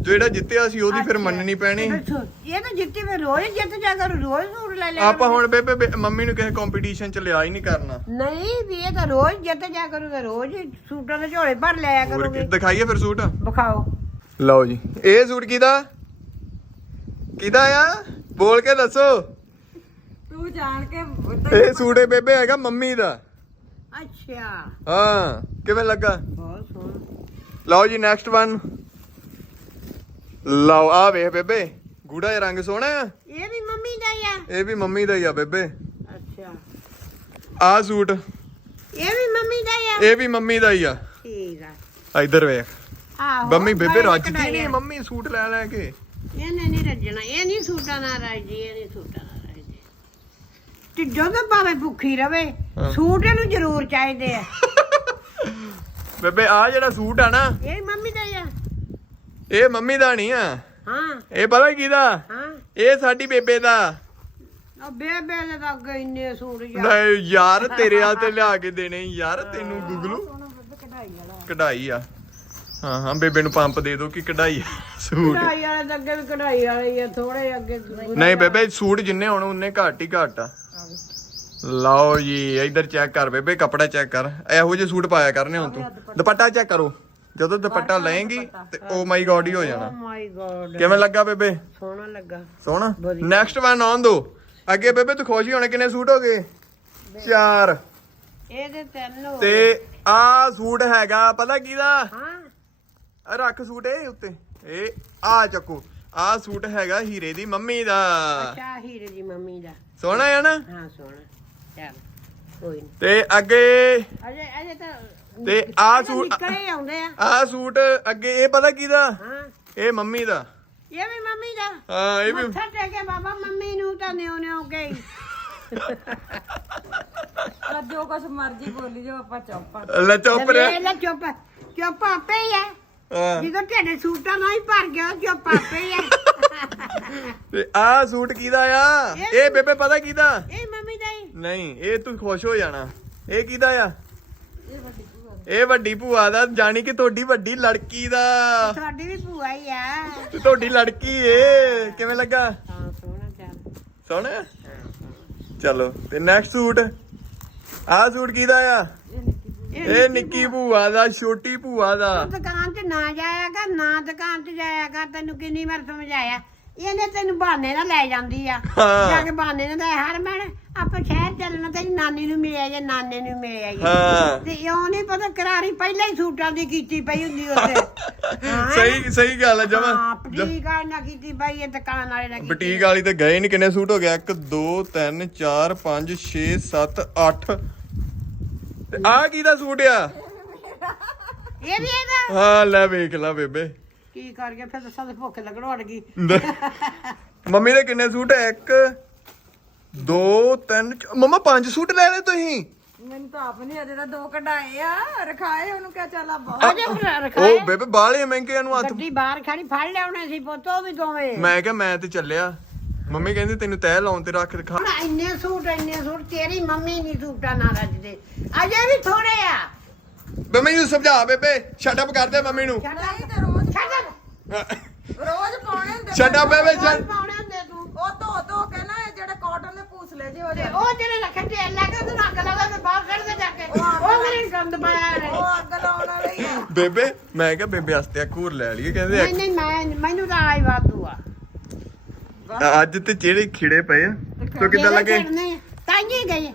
ਜਿਹੜਾ ਜਿੱਤਿਆ ਸੀ ਉਹਦੀ ਫਿਰ ਮੰਨਣੀ ਪੈਣੀ। ਇਹ ਤਾਂ ਜਿੱਤੀ ਮੈਂ ਰੋਜ਼ ਜਿੱਤ ਜਾ ਕਰ ਰੋਜ਼ ਸੂਟ ਲੈ ਲਿਆ ਆਪਾਂ ਹੁਣ ਬੇਬੇ ਬੇ- ਮੰਮੀ ਨੂੰ ਕਿਸੇ ਕੰਪੀਟੀਸ਼ਨ ਚ ਲਿਆ ਹੀ ਨਹੀਂ ਕਰਨਾ। ਨਹੀਂ ਵੀ ਇਹ ਤਾਂ ਰੋਜ਼ ਜਿੱਤ ਜਾ ਕਰੂਗਾ ਰੋਜ਼ ਹੀ ਸੂਟਾਂ ਦੇ ਝੋਲੇ ਭਰ ਲਿਆ ਹੋਰ ਕੀ ਕਰੂਗੇ। ਦਿਖਾਈਏ ਫਿਰ ਸੂਟ? ਵਿਖਾਓ। ਲਓ ਜੀ। ਇਹ ਸੂਟ ਕਿਹਦਾ? ਕਿਹਦਾ ਆ? ਬੋਲ ਕੇ ਦੱਸੋ। ਤੂੰ ਜਾਣ ਕੇ ਇਹ ਸੂਟ ਇਹ ਬੇਬੇ ਹੈਗਾ ਮੰਮੀ ਦਾ। ਅੱਛਾ। ਹਾਂ ਕਿਵੇਂ ਲੱਗਾ? ਬਹੁਤ ਸੋਹਣਾ। ਲਓ ਜੀ ਨੈਕਸਟ ਵਨ ਲਓ ਆ ਵੇਖ ਬੇਬੇ ਗੂੜਾ ਜਿਹਾ ਰੰਗ ਸੋਹਣਾ ਆ। ਇਹ ਵੀ ਮੰਮੀ ਦਾ ਹੀ ਆ। ਇਹ ਵੀ ਮੰਮੀ ਦਾ ਹੀ ਆ ਬੇਬੇ। ਅੱਛਾ। ਆ ਸੂਟ ਇਹ ਵੀ ਮੰਮੀ ਦਾ ਹੀ ਆ। ਇਹ ਵੀ ਮੰਮੀ ਦਾ ਹੀ ਆ। ਠੀਕ ਆ। ਇੱਧਰ ਵੇਖ। ਆਹੋ ਮੰਮੀ ਬੇਬੇ ਰੱਜਦੀ ਨਹੀਂ। ਮੰਮੀ ਸੂਟ ਲੈ ਲੈ ਕੇ। ਇਹਨੇ ਨਹੀਂ ਰੱਜਣਾ ਇਹ ਨਹੀਂ ਸੂਟਾਂ ਨਾਲ ਰੱਜਦੀ ਇਹ ਨਹੀਂ ਸੂਟਾਂ ਨਾਲ ਰੱਜਦੀ। ਤੇ ਜਦੋਂ ਭਾਵੇਂ ਭੁੱਖੀ ਰਵੇ। ਸੂਟ ਇਹਨੂੰ ਜ਼ਰੂਰ ਚਾਹੀਦੇ ਆ। ਬੇਬੇ ਆ ਜਿਹੜਾ ਸੂਟ ਆ ਨਾ ਇਹ ਮੰਮੀ ਦਾ ਹੀ ਆ। ਇਹ ਮੰਮੀ ਦਾ ਨਹੀਂ ਆ। ਹਾਂ। ਇਹ ਪਤਾ ਕਿਹਦਾ? ਹਾਂ। ਇਹ ਸਾਡੀ ਬੇਬੇ ਦਾ। ਉਹ ਬੇਬੇ ਦੇ ਤਾਂ ਅੱਗੇ ਇੰਨੇ ਸੂਟ ਯਾਰ ਨਹੀਂ ਯਾਰ ਤੇਰੇ ਆ ਤੇ ਲਿਆ ਕੇ ਦੇਣੇ ਯਾਰ ਤੈਨੂੰ ਗੁਗਲੂ। ਕਢਾਈ ਆ। ਹਾਂ ਹਾਂ ਬੇਬੇ ਨੂੰ ਪੰਪ ਦੇ ਦੋ ਕਿ ਕਢਾਈ ਆ ਸੂਟ। ਕਢਾਈ ਵਾਲੇ ਤਾਂ ਅੱਗੇ ਵੀ ਕਢਾਈ ਵਾਲੇ ਹੀ ਆ ਥੋੜੇ ਅੱਗੇ ਨਹੀਂ ਬੇਬੇ ਸੂਟ ਜਿੰਨੇ ਹੋਣ ਉਨੇ ਘੱਟ ਹੀ ਘੱਟ ਆ। ਲਓ ਜੀ ਇੱਧਰ ਚੈੱਕ ਕਰ ਬੇਬੇ ਕੱਪੜਾ ਚੈੱਕ ਕਰ। ਇਹੋ ਜਿਹੇ ਸੂਟ ਪਾਇਆ ਕਰਨੇ ਹੁਣ ਤੂੰ। ਦੁਪੱਟਾ ਚੈੱਕ ਕਰੋ। ਜਦੋਂ ਦੁਪੱਟਾ ਲਏਂਗੀ ਤੇ ਓ ਮਾਈ ਗॉड ਹੀ ਹੋ ਓ ਜਾਣਾ ਮਾਈ ਗੋਡ ਕਿਵੇਂ ਲੱਗਾ ਬੇਬੇ? ਸੋਹਣਾ ਲੱਗਾ। ਸੋਹਣਾ। ਨੈਕਸਟ ਵਨ ਆਨ ਦੋ। ਅੱਗੇ ਬੇਬੇ ਤੂੰ ਖੁਸ਼ ਹੀ ਹੋਣੇ ਕਿੰਨੇ ਸੂਟ ਹੋ ਗਏ? ਚਾਰ। ਇਹਦੇ ਤਿੰਨ ਹੋ ਤੇ ਆ ਸੂਟ ਹੈਗਾ ਪਤਾ ਕਿਹਦਾ? ਹਾਂ। ਆਹ ਰੱਖ ਸੂਟ ਇਹ ਉੱਤੇ। ਇਹ ਆ ਚੱਕੋ। ਆ ਸੂਟ ਹੈਗਾ ਹੀਰੇ ਦੀ ਮੰਮੀ ਦਾ। ਅੱਛਾ ਹੀਰੇ ਦੀ ਮੰਮੀ ਦਾ। ਸੋਹਣਾ ਹੈ ਨਾ? ਹਾਂ ਸੋਹਣਾ। ਚੱਲ ਕੋਈ ਨਹੀਂ ਤੇ ਅੱਗੇ ਅਜੇ ਅਜੇ ਤਾਂ ਤੇ ਆ ਸੂਟ ਨਿੱਕਲੇ ਹੀ ਆਉਂਦੇ ਆ। ਆ ਸੂਟ ਅੱਗੇ ਇਹ ਪਤਾ ਕਿਹਦਾ? ਹਾਂ। ਇਹ ਮੰਮੀ ਦਾ। ਇਹ ਵੀ ਮੰਮੀ ਦਾ। ਹਾਂ ਇਹ ਵੀ ਮੱਥਾ ਟੇਕੇ ਬਾਬਾ ਮੰਮੀ ਨੂੰ ਤਾਂ ਨਿਉ ਨਿਉ ਗਈ ਜੋ ਕੁਛ ਮਰਜ਼ੀ ਬੋਲੀ ਜੋ ਆਪਾਂ ਚੁੱਪ ਆ। ਲੈ ਚੁੱਪ ਲੈ ਰਿਹਾ। ਲੈ ਚੁੱਪ। ਚੁੱਪ ਆਪੇ ਹੀ ਹੈ ਹਾਂ। ਜਦੋਂ ਢੇਡੇ ਸੂਟਾਂ ਨਾਲ ਹੀ ਭਰ ਗਿਆ ਚੁੱਪ ਆਪੇ ਹੀ ਹੈ [LAUGHS] ਤੇ ਆ ਸੂਟ ਕਿਹਦਾ ਆ? ਇਹ ਬੇਬੇ ਪਤਾ ਕਿਹਦਾ? ਇਹ ਮੰਮੀ ਦਾ ਹੀ। ਨਹੀਂ ਇਹ ਤੂੰ ਖੁਸ਼ ਹੋ ਜਾਣਾ। ਇਹ ਕਿਹਦਾ ਆ? ਇਹ ਵੱਡੀ ਭੂਆ ਦਾ ਜਾਣੀ ਕਿ ਤੁਹਾਡੀ ਵੱਡੀ ਲੜਕੀ ਦਾ। ਤੁਹਾਡੀ ਵੀ ਭੂਆ ਹੀ ਆ। ਤੇ ਤੁਹਾਡੀ ਲੜਕੀ ਏ। ਕਿਵੇਂ ਲੱਗਾ? ਹਾਂ ਸੋਹਣਾ ਚੱਲ। ਸੋਹਣਾ? ਚਲੋ ਤੇ ਨੈਕਸਟ ਸੂਟ? ਆ ਸੂਟ ਕਿਹਦਾ ਆ? ਇਹ ਨਿੱਕੀ ਭੂਆ। ਦਾ ਛੋਟੀ ਭੂਆ ਦਾ। ਦੁਕਾਨ 'ਤੇ ਨਾ ਜਾਇਆਗਾ ਨਾ ਦੁਕਾਨ 'ਤੇ ਜਾਇਆਗਾ ਤੈਨੂੰ ਕਿੰਨੀ ਵਾਰ ਸਮਝਾਇਆ? ਇਹਨੇ ਤੈਨੂੰ ਬਹਾਨੇ ਨਾਲ ਲੈ ਜਾਂਦੀ ਆ। ਹਾਂ। ਜਾ ਕੇ ਬਹਾਨੇ ਨਾਲ ਲੈ ਹਰਮਨ ਆਪਾਂ ਸ਼ਹਿਰ ਚੱਲਣਾ ਤੇਰੀ ਨਾਨੀ ਨੂੰ ਮਿਲਿਆ ਜਾਂ ਨਾਨੇ ਨੂੰ ਮਿਲਿਆ ਜੀ। ਤੇ ਇਉਂ ਨਹੀਂ ਪਤਾ ਕਰਾਰੀ ਪਹਿਲਾਂ ਹੀ ਸੂਟਾਂ ਦੀ ਕੀਤੀ ਪਈ ਹੁੰਦੀ ਉੱਥੇ [LAUGHS] ਹਾਂ। ਸਹੀ ਸਹੀ ਗੱਲ ਹੈ ਹਾਂ ਜਮਾ ਬੁਟੀਕ ਵਾਲੇ ਨਾਲ ਕੀਤੀ ਪਈ ਇਹ ਦੁਕਾਨ ਵਾਲੇ ਨਾਲ ਕੀਤੀ ਬੁਟੀਕ ਵਾਲੀ ਤੇ ਗਏ ਨਹੀਂ ਕਿੰਨੇ ਸੂਟ ਹੋ ਗਿਆ 1 2 3 4 5 6 7 8 ਤੇ ਆ ਕਿਹਦਾ ਸੂਟ ਆ? ਇਹ ਵੀ ਇਹਦਾ? ਹਾਂ ਲੈ ਵੇਖ ਲੈ ਬੇਬੇ। ਕੀ ਕਰ ਗਿਆ? ਫਿਰ ਦੱਸਾਂ ਤੇ ਭੁੱਖ ਲੱਗਣੋਂ ਅੜ ਗਈ। ਮੰਮੀ ਦੇ ਕਿੰਨੇ ਸੂਟ ਹੈ 1 2 3 ਮਮਾ ਪੰਜ ਸੂਟ ਲੈ ਲਏ ਤੁਸੀਂ? ਮੈਨੂੰ ਤਾਂ ਆਪ ਨਹੀਂ ਅਜੇ ਤਾਂ ਦੋ ਕਢਾਏ ਆ। ਰਖਾਏ ਉਹਨੂੰ ਕਿਹਾ ਚੱਲ ਆ ਬਹੁਤ। ਅਜੇ ਫਿਰ ਰਖਾਏ। ਉਹ ਬੇਬੇ ਬਾਹਲੇ ਮਹਿੰਗੇ ਨੂੰ ਹੱਥ। ਗੱਡੀ ਬਾਹਰ ਖੜੀ ਫੜ ਲਿਆਉਣੇ ਸੀ ਪੁੱਤ ਉਹ ਵੀ ਦੋਵੇਂ। ਮੈਂ ਕਿਹਾ ਮੈਂ ਤੇ ਚੱਲਿਆ। ਮੰਮੀ ਕਹਿੰਦੀ ਤੈਨੂੰ ਤੈਅ ਲਾਉਣ ਤੇ ਰੱਖ ਦਿਖਾ। ਹੁਣ ਇੰਨੇ ਸੂਟ ਇੰਨੇ ਸੂਟ ਤੇਰੀ ਮੰਮੀ ਨਹੀਂ ਸੂਟਾਂ ਨਾਲ ਰੱਜਦੇ। ਅਜੇ ਵੀ ਥੋੜੇ ਆ। ਬੇ ਮੈਨੂੰ ਸਮਝਾ ਬੇਬੇ ਸ਼ਟ ਅਪ ਕਰ ਦੇ ਮੰਮੀ ਨੂੰ। ਨਹੀਂ ਤੇ ਰੋਜ਼ ਛੱਡ। ਰੋਜ਼ ਪਾਉਣੇ ਹੁੰਦੇ ਬੇਬੇ shut- ਪਾਉਣੇ ਹੁੰਦੇ ਤੂੰ। ਉਹ ਧੋ ਧੋ ਕੇ ਨਾ ਇਹ ਜਿਹੜੇ ਕਾਟਨ ਦੇ ਪੂਸਲੇ ਜਿਹੇ ਹੋ ਤੇ ਜਾਂਦੇ ਉਹ ਜਿਹੜੇ ਰੱਖੇ ਢੇਰ ਲਾ ਕੇ ਤੂੰ ਰੱਖ ਲਗਾ ਤੇ ਬਾਹਰ ਕੱਢ ਦੇ ਜਾ ਕੇ। ਉਹ ਮੇਰੇ ਗੰਦ ਪਾਇਆ ਨੇ ਉਹ ਅੱਗ ਲਾਉਣ ਵਾਲੇ ਆ। ਬੇਬੇ ਮੈਂ ਕਿਹਾ ਬੇਬੇ ਵਾਸਤੇ ਹੋਰ ਲੈ ਲਈਏ ਕਹਿੰਦੇ ਨਹੀਂ ਨਹੀਂ ਮੈਂ ਮੈਨੂੰ ਤਾਂ ਆਈ ਵਾਧੂ ਆ। ਅੱਜ ਤੇ ਜਿਹੜੇ ਖਿੜੇ ਪਏ ਆ। ਤੋ ਕਿੱਦਾਂ ਲੱਗੇ? ਤਾਂਗੇ ਗਏ।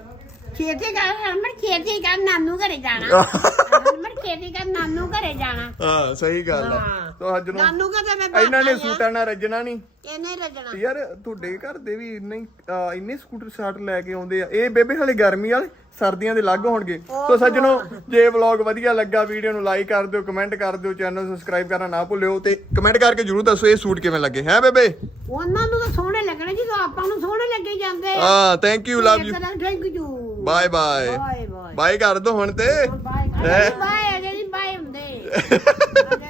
ਖੇਤੀ ਕਰ ਹਰਮਨ ਖੇਤੀ ਕਰ ਨਾਨੂ ਘਰੇ ਜਾਣਾ। ਹਰਮਨ ਖੇਤੀ ਕਰ ਨਾਨੂ ਘਰੇ ਜਾਣਾ। ਹਾਂ ਸਹੀ ਗੱਲ ਆ। ਹਾਂ। ਤੋ ਅੱਜ ਨੂੰ ਨਾਨੂ ਕਦੇ ਮੈਂ ਇਹਨਾਂ ਨੇ ਬਾਹਰ ਸੂਟਾਂ ਨਾਲ ਰੱਜਣਾ ਨਹੀਂ। ਇਹਨੇ ਰਜਣਾ। ਯਾਰ ਤੁਹਾਡੇ ਘਰ ਦੇ ਵੀ ਇੰਨੇ ਹੀ, ਅਹ, ਇੰਨੇ ਸਕੂਟਰ ਸ਼ਾਟ ਲੈ ਕੇ ਆਉਂਦੇ ਆ। ਇਹ ਬੇਬੇ ਹਲੇ ਗਰਮੀ ਵਾਲੇ ਸਰਦੀਆਂ ਦੇ ਲੱਗ ਹੋਣਗੇ। ਸੋ ਸੱਜਣੋ ਜੇ ਵਲੌਗ ਵਧੀਆ ਲੱਗਾ ਵੀਡੀਓ ਨੂੰ ਲਾਈਕ ਕਰ ਦਿਓ ਕਮੈਂਟ ਕਰ ਦਿਓ ਚੈਨਲ ਸਬਸਕ੍ਰਾਈਬ ਕਰਨਾ ਨਾ ਭੁੱਲਿਓ ਤੇ ਕਮੈਂਟ ਕਰਕੇ ਜਰੂਰ ਦੱਸੋ ਇਹ ਸੂਟ ਕਿਵੇਂ ਲੱਗੇ ਹੈ ਬੇਬੇ? ਉਹਨਾਂ ਨੂੰ ਤਾਂ ਸੋਹਣੇ ਲੱਗਣੇ ਜਦੋਂ ਆਪਾਂ ਨੂੰ ਸੋਹਣੇ ਲੱਗੇ ਜਾਂਦੇ ਆ। ਹਾਂ thank you love you thank you bye bye bye ਕਰ ਦੋ ਹੁਣ ਤੇ। ਬਾਏ ਬਾਏ ਅਜੇ ਨਹੀਂ ਬਾਏ ਹੁੰਦੇ। [LAUGHS]